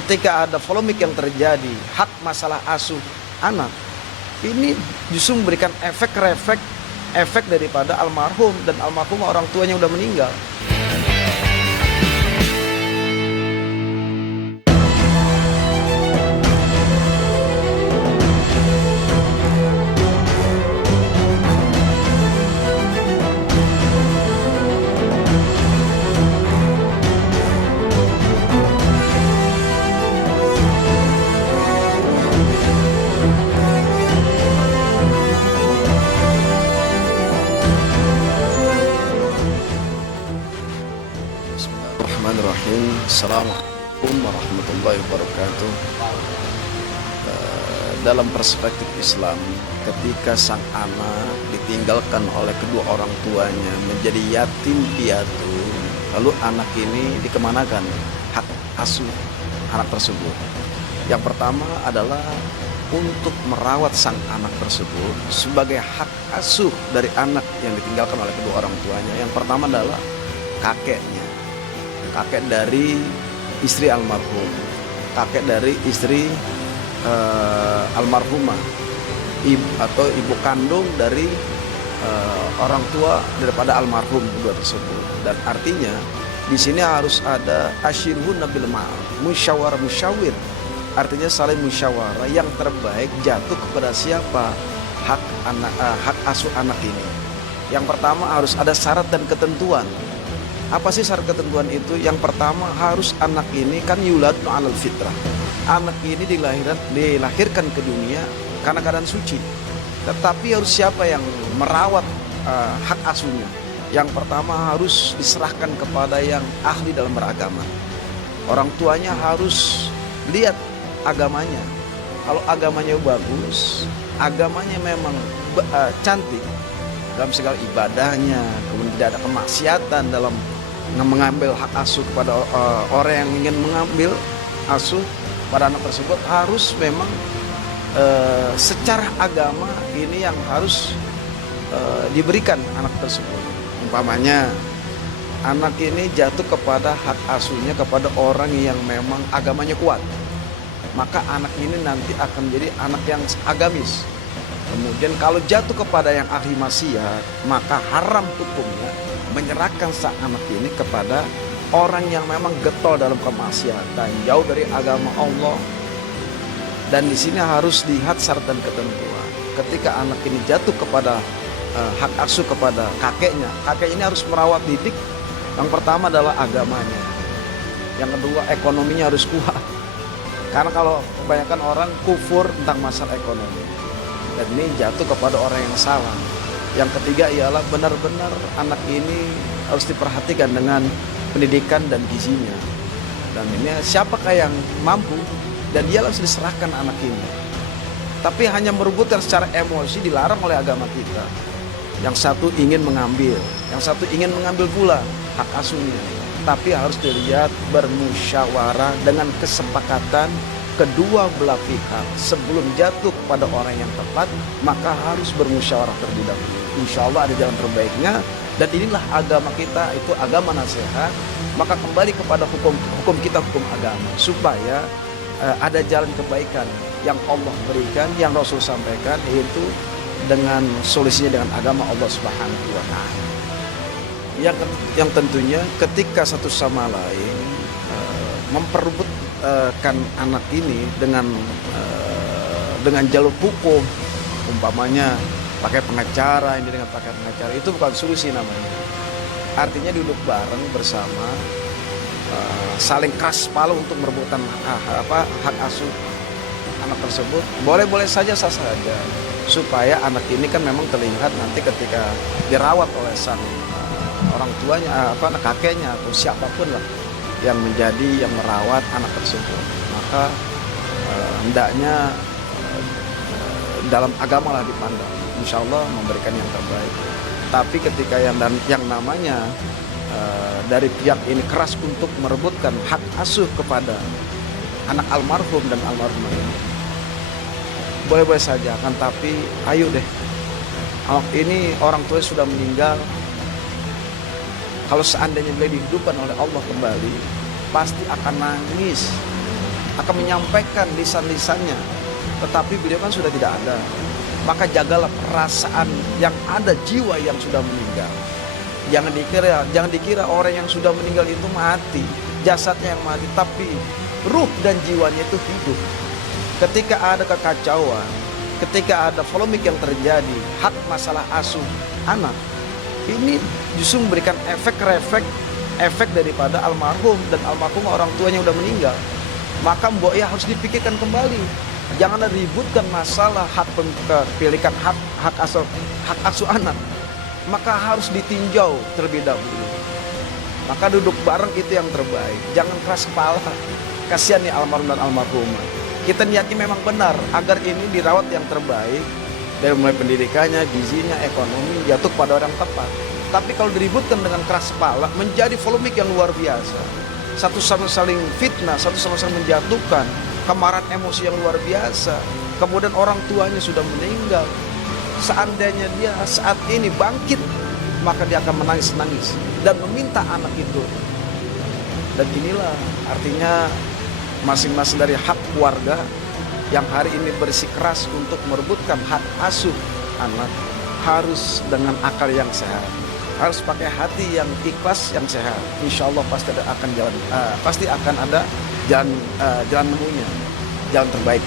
ketika ada polemik yang terjadi hak masalah asuh anak, ini justru memberikan efek daripada almarhum dan almarhum orang tuanya udah meninggal. Bismillahirrahmanirrahim. Assalamualaikum warahmatullahi wabarakatuh. Dalam perspektif Islam, ketika sang anak ditinggalkan oleh kedua orang tuanya menjadi yatim piatu, lalu anak ini dikemanakan hak asuh anak tersebut? Yang pertama adalah untuk merawat sang anak tersebut sebagai hak asuh dari anak yang ditinggalkan oleh kedua orang tuanya. Yang pertama adalah kakeknya, kakek dari istri almarhum, kakek dari istri almarhumah, atau ibu kandung dari orang tua daripada almarhum kedua tersebut. Dan artinya di sini harus ada asyirhunna bil ma'ruf, musyawarah musyawir. Artinya saling musyawarah, yang terbaik jatuh kepada siapa hak anak, hak asuh anak ini. Yang pertama harus ada syarat dan ketentuan. Apa sih syarat ketentuan itu? Yang pertama harus anak ini kan yuladnu alal fitrah. Anak ini dilahirkan ke dunia karena keadaan suci. Tetapi harus siapa yang merawat hak asuhnya? Yang pertama harus diserahkan kepada yang ahli dalam beragama. Orang tuanya harus lihat agamanya. Kalau agamanya bagus, agamanya memang cantik dalam segala ibadahnya, kemudian tidak ada kemaksiatan dalam mengambil hak asuh kepada orang yang ingin mengambil asuh pada anak tersebut, harus memang secara agama ini yang harus diberikan anak tersebut. Umpamanya anak ini jatuh kepada hak asuhnya kepada orang yang memang agamanya kuat, maka anak ini nanti akan menjadi anak yang agamis. Kemudian kalau jatuh kepada yang ahli maksiat, maka haram hukumnya menyerahkan sang anak ini kepada orang yang memang getol dalam kemaksiatan, jauh dari agama Allah. Dan di sini harus dilihat syarat dan ketentuan. Ketika anak ini jatuh kepada hak asuh kepada kakeknya, kakek ini harus merawat didik. Yang pertama adalah agamanya, yang kedua ekonominya harus kuat. Karena kalau kebanyakan orang kufur tentang masalah ekonomi, dan ini jatuh kepada orang yang salah. Yang ketiga ialah benar-benar anak ini harus diperhatikan dengan pendidikan dan gizinya. Dan ini siapakah yang mampu, dan dia harus diserahkan anak ini. Tapi hanya merebutkan secara emosi dilarang oleh agama kita. Yang satu ingin mengambil, yang satu ingin mengambil pula hak asuhnya. Tapi harus dilihat bermusyawarah dengan kesepakatan kedua belah pihak. Sebelum jatuh kepada orang yang tepat, maka harus bermusyawarah terlebih dahulu. Insya Allah ada jalan terbaiknya. Dan inilah agama kita, itu agama nasihat. Maka kembali kepada hukum kita, hukum agama, supaya ada jalan kebaikan yang Allah berikan, yang Rasul sampaikan, yaitu dengan solusinya dengan agama Allah Subhanahu wa Ta'ala. Yang tentunya ketika satu sama lain memperebutkan anak ini dengan jalur hukum, umpamanya pakai pengacara, ini dengan pakai pengacara, itu bukan solusi namanya. Artinya duduk bareng bersama, saling keras kepala untuk merebutkan hak asuh anak tersebut, boleh-boleh saja, sah saja, supaya anak ini kan memang terlihat nanti ketika dirawat oleh sang orang tuanya, kakeknya atau siapapun lah yang menjadi yang merawat anak tersebut, maka hendaknya dalam agama lah dipandang, insya Allah memberikan yang terbaik. Tapi ketika yang namanya dari pihak ini keras untuk merebutkan hak asuh kepada anak almarhum dan almarhumah ini, boleh-boleh saja kan, tapi ayo deh, ini orang tua sudah meninggal. Kalau seandainya beliau dihidupkan oleh Allah kembali, pasti akan nangis, akan menyampaikan lisan-lisannya, tetapi beliau kan sudah tidak ada. Maka jagalah perasaan yang ada, jiwa yang sudah meninggal. Jangan dikira orang yang sudah meninggal itu mati, jasadnya yang mati, tapi ruh dan jiwanya itu hidup. Ketika ada kekacauan, ketika ada polemik yang terjadi, hak masalah asuh anak, ini justru memberikan efek daripada almarhum, dan almarhum orang tuanya udah meninggal. Maka mbok ya harus dipikirkan kembali. Janganlah ributkan masalah hak kepemilikan hak asuh anak. Maka harus ditinjau terlebih dahulu. Maka duduk bareng itu yang terbaik. Jangan keras kepala. Kasihan nih almarhum dan almarhumah. Kita niatnya memang benar agar ini dirawat yang terbaik, dari mulai pendidikannya, gizinya, ekonomi, jatuh pada orang tepat. Tapi kalau diributkan dengan keras kepala, menjadi polemik yang luar biasa. Satu sama saling fitnah, satu sama saling menjatuhkan, kemarahan emosi yang luar biasa. Kemudian orang tuanya sudah meninggal. Seandainya dia saat ini bangkit, maka dia akan menangis-nangis dan meminta anak itu. Dan inilah artinya masing-masing dari hak keluarga yang hari ini bersikeras untuk merebutkan hak asuh anak, harus dengan akal yang sehat, harus pakai hati yang ikhlas, yang sehat. Insya Allah pasti akan ada jalan nemunya, jalan terbaik.